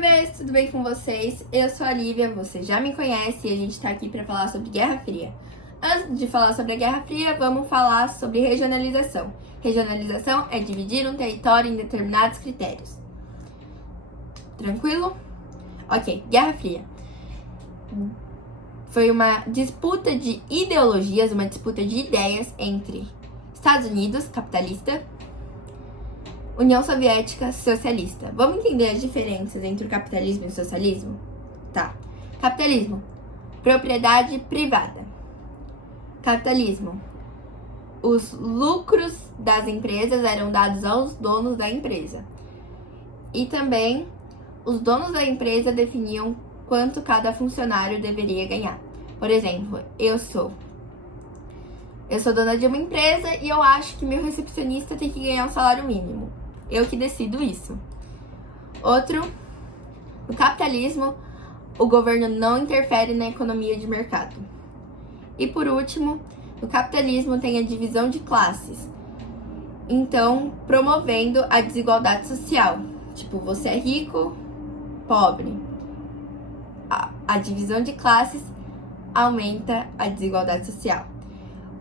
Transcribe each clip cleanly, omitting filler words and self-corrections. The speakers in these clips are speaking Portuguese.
bebês, tudo bem com vocês? Eu sou a Lívia, você já me conhece e a gente tá aqui para falar sobre Guerra Fria. Antes de falar sobre a Guerra Fria, vamos falar sobre regionalização. Regionalização é dividir um território em determinados critérios. Tranquilo? Ok, Guerra Fria. Foi uma disputa de ideologias, uma disputa de ideias entre Estados Unidos, capitalista, União Soviética, socialista. Vamos entender as diferenças entre o capitalismo e o socialismo? Tá. Capitalismo, propriedade privada. Capitalismo, os lucros das empresas eram dados aos donos da empresa. E também, os donos da empresa definiam quanto cada funcionário deveria ganhar. Por exemplo, eu sou dona de uma empresa e eu acho que meu recepcionista tem que ganhar um salário mínimo. Eu que decido isso. Outro, no capitalismo, o governo não interfere na economia de mercado. E por último, no capitalismo tem a divisão de classes. Então, promovendo a desigualdade social. Tipo, você é rico, pobre. A divisão de classes aumenta a desigualdade social.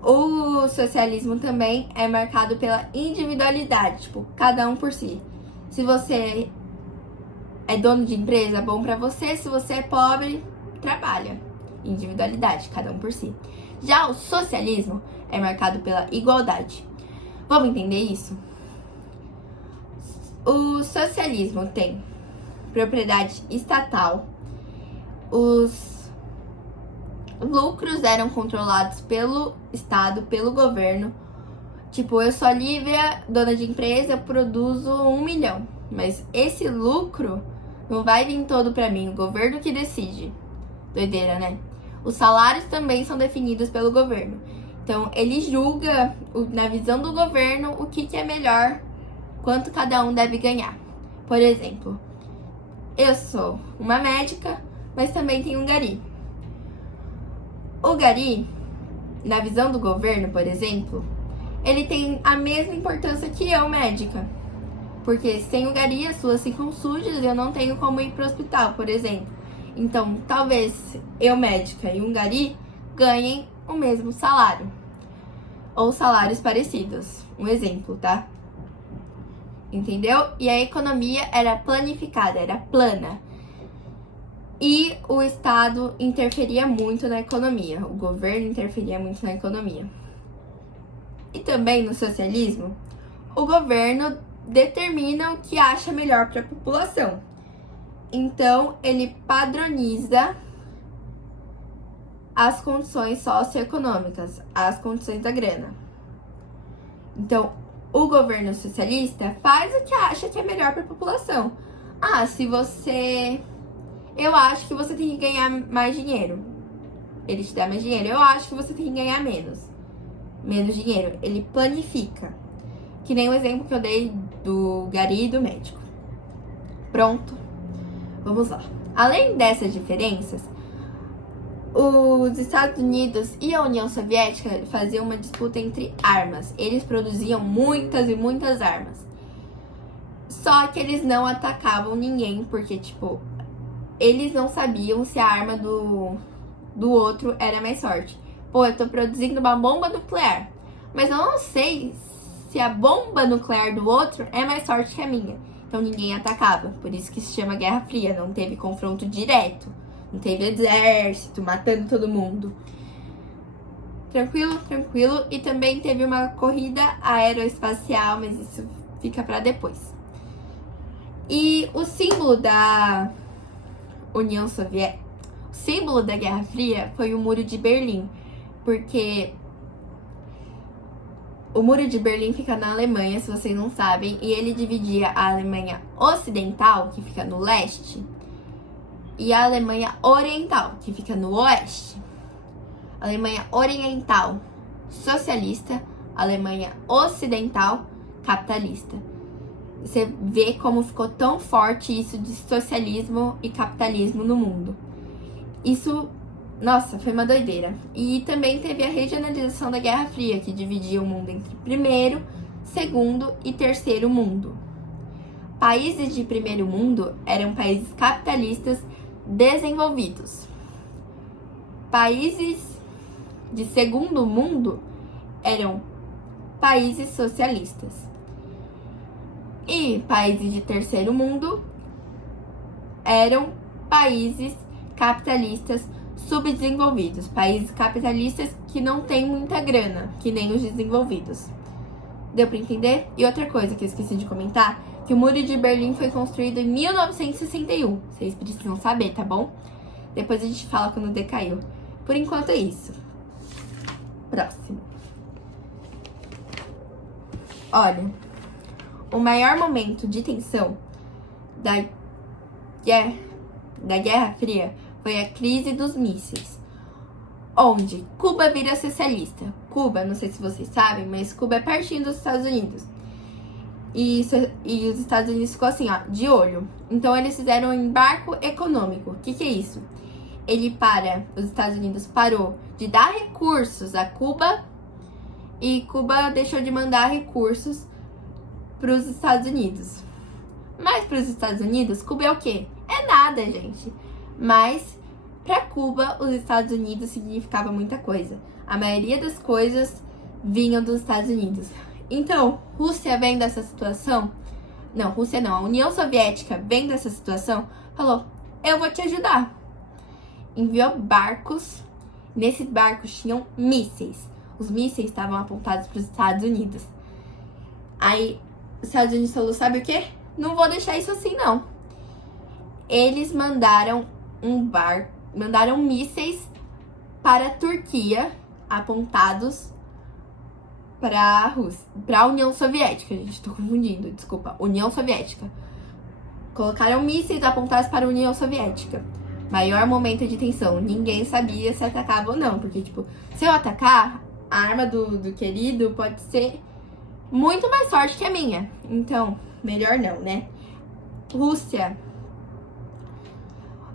O socialismo também é marcado pela individualidade, tipo, cada um por si. Se você é dono de empresa, bom pra você. Se você é pobre, trabalha. Individualidade, cada um por si. Já o socialismo é marcado pela igualdade. Vamos entender isso? O socialismo tem propriedade estatal. Os lucros eram controlados pelo Estado, pelo governo. Tipo, eu sou a Lívia, dona de empresa, eu produzo 1 milhão. Mas esse lucro não vai vir todo pra mim, o governo que decide. Doideira, né? Os salários também são definidos pelo governo. Então, ele julga, na visão do governo, o que é melhor, quanto cada um deve ganhar. Por exemplo, eu sou uma médica, mas também tenho um gari. O gari, na visão do governo, por exemplo, ele tem a mesma importância que eu, médica. Porque sem o gari, as suas ficam sujas e eu não tenho como ir pro hospital, por exemplo. Então, talvez eu, médica, e um gari ganhem o mesmo salário. Ou salários parecidos. Um exemplo, tá? Entendeu? E a economia era planificada, era plana. E o Estado interferia muito na economia. O governo interferia muito na economia. E também no socialismo, o governo determina o que acha melhor para a população. Então, ele padroniza as condições socioeconômicas, as condições da grana. Então, o governo socialista faz o que acha que é melhor para a população. Eu acho que você tem que ganhar mais dinheiro. Ele te dá mais dinheiro. Eu acho que você tem que ganhar menos. Menos dinheiro. Ele planifica. Que nem o exemplo que eu dei do gari e do médico. Pronto. Vamos lá. Além dessas diferenças, os Estados Unidos e a União Soviética faziam uma disputa entre armas. Eles produziam muitas e muitas armas. Só que eles não atacavam ninguém, porque, tipo, eles não sabiam se a arma do outro era mais forte. Pô, eu tô produzindo uma bomba nuclear, mas eu não sei se a bomba nuclear do outro é mais forte que a minha. Então ninguém atacava. Por isso que se chama Guerra Fria. Não teve confronto direto. Não teve exército matando todo mundo. Tranquilo, tranquilo. E também teve uma corrida aeroespacial, mas isso fica pra depois. E o símbolo da União Soviética, o símbolo da Guerra Fria foi o Muro de Berlim, porque o Muro de Berlim fica na Alemanha, se vocês não sabem, e ele dividia a Alemanha Ocidental, que fica no leste, e a Alemanha Oriental, que fica no oeste. Alemanha Oriental, socialista, Alemanha Ocidental, capitalista. Você vê como ficou tão forte isso de socialismo e capitalismo no mundo. Isso, nossa, foi uma doideira. E também teve a regionalização da Guerra Fria, que dividia o mundo entre primeiro, segundo e terceiro mundo. Países de primeiro mundo eram países capitalistas desenvolvidos. Países de segundo mundo eram países socialistas. E países de terceiro mundo eram países capitalistas subdesenvolvidos. Países capitalistas que não têm muita grana, que nem os desenvolvidos. Deu pra entender? E outra coisa que eu esqueci de comentar, que o Muro de Berlim foi construído em 1961. Vocês precisam saber, tá bom? Depois a gente fala quando decaiu. Por enquanto é isso. Próximo. Olha, o maior momento de tensão da Guerra Fria foi a crise dos mísseis, onde Cuba vira socialista. Cuba, não sei se vocês sabem, mas Cuba é pertinho dos Estados Unidos. E os Estados Unidos ficou assim, ó, de olho. Então eles fizeram um embargo econômico. O que é isso? Os Estados Unidos parou de dar recursos a Cuba e Cuba deixou de mandar recursos para os Estados Unidos. Mas para os Estados Unidos, Cuba é o quê? É nada, gente. Mas para Cuba, os Estados Unidos significava muita coisa. A maioria das coisas vinham dos Estados Unidos. Então, Rússia vem dessa situação? Não, Rússia não. A União Soviética vem dessa situação, falou, eu vou te ajudar. Enviou barcos. Nesses barcos tinham mísseis. Os mísseis estavam apontados para os Estados Unidos. Aí, os Estados Unidos falou, sabe o quê? Não vou deixar isso assim, não. Eles mandaram mísseis para a Turquia, apontados para a União Soviética. Gente, tô confundindo, desculpa. União Soviética. Colocaram mísseis apontados para a União Soviética. Maior momento de tensão. Ninguém sabia se atacava ou não. Porque, tipo, se eu atacar, a arma do querido pode ser muito mais forte que a minha. Então, melhor não, né? Rússia.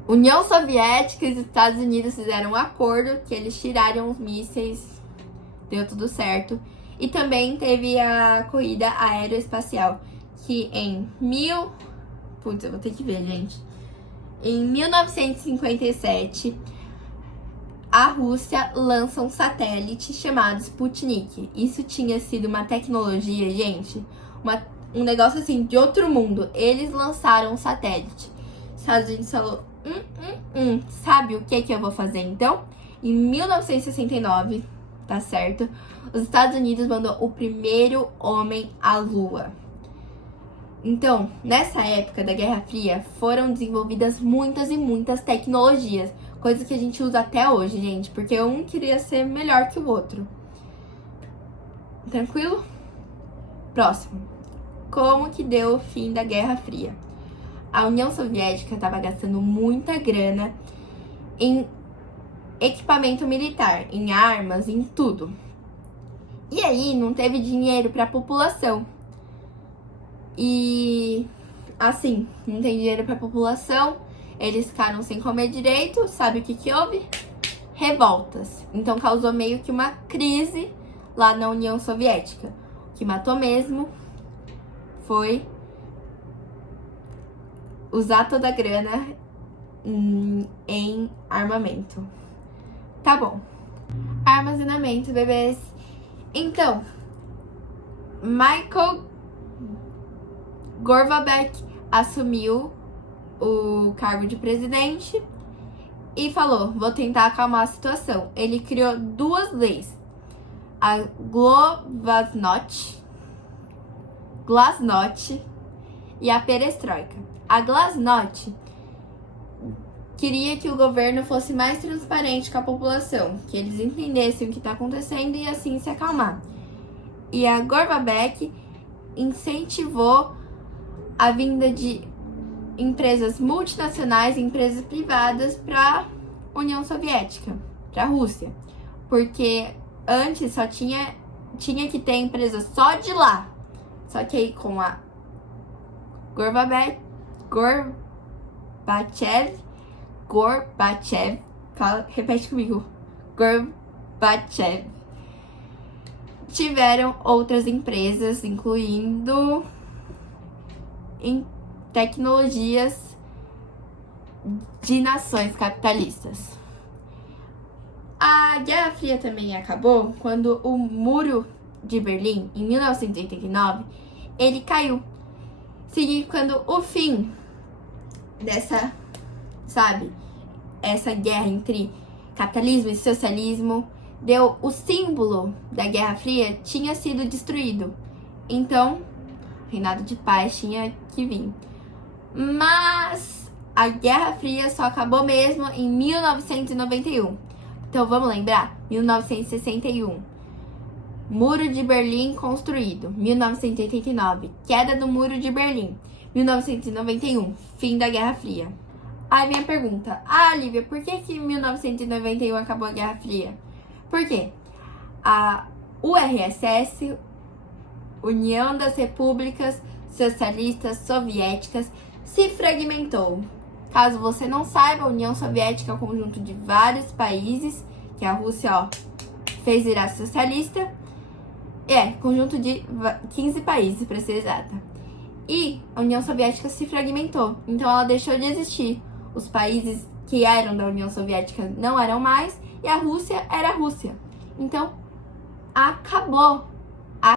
União Soviética e os Estados Unidos fizeram um acordo que eles tiraram os mísseis. Deu tudo certo. E também teve a corrida aeroespacial, que eu vou ter que ver, gente. Em 1957, a Rússia lança um satélite chamado Sputnik. Isso tinha sido uma tecnologia, gente, um negócio assim de outro mundo. Eles lançaram um satélite. Os Estados Unidos falou, sabe o que eu vou fazer então? Em 1969, tá certo? Os Estados Unidos mandou o primeiro homem à Lua. Então, nessa época da Guerra Fria, foram desenvolvidas muitas e muitas tecnologias. Coisas que a gente usa até hoje, gente. Porque um queria ser melhor que o outro. Tranquilo? Próximo. Como que deu o fim da Guerra Fria? A União Soviética estava gastando muita grana em equipamento militar, em armas, em tudo. E aí não teve dinheiro para a população. E assim, não tem dinheiro para a população, eles ficaram sem comer direito. Sabe o que houve? Revoltas. Então causou meio que uma crise lá na União Soviética. O que matou mesmo foi usar toda a grana em armamento. Tá bom. Armazenamento, bebês. Então, Michael Gorbachev assumiu o cargo de presidente e falou, vou tentar acalmar a situação. Ele criou duas leis. A Glasnost e a Perestroika. A Glasnost queria que o governo fosse mais transparente com a população, que eles entendessem o que está acontecendo e assim se acalmar. E a Gorbachev incentivou a vinda de empresas multinacionais e empresas privadas para a União Soviética, para a Rússia. Porque antes só tinha que ter empresa só de lá. Só que aí com a Gorbachev, repete comigo, Gorbachev, tiveram outras empresas, incluindo tecnologias de nações capitalistas. A Guerra Fria também acabou quando o Muro de Berlim, em 1989, ele caiu, significando o fim dessa, essa guerra entre capitalismo e socialismo. O símbolo da Guerra Fria tinha sido destruído. Então, o reinado de paz tinha que vir. Mas a Guerra Fria só acabou mesmo em 1991. Então vamos lembrar, 1961, Muro de Berlim construído, 1989, queda do Muro de Berlim, 1991, fim da Guerra Fria. Aí vem a pergunta, Lívia, por que em 1991 acabou a Guerra Fria? Por quê? A URSS, União das Repúblicas Socialistas Soviéticas, se fragmentou. Caso você não saiba, a União Soviética é um conjunto de vários países, que a Rússia, fez virar socialista. Conjunto de 15 países, para ser exata. E a União Soviética se fragmentou, então ela deixou de existir. Os países que eram da União Soviética não eram mais, e a Rússia era a Rússia. Então, acabou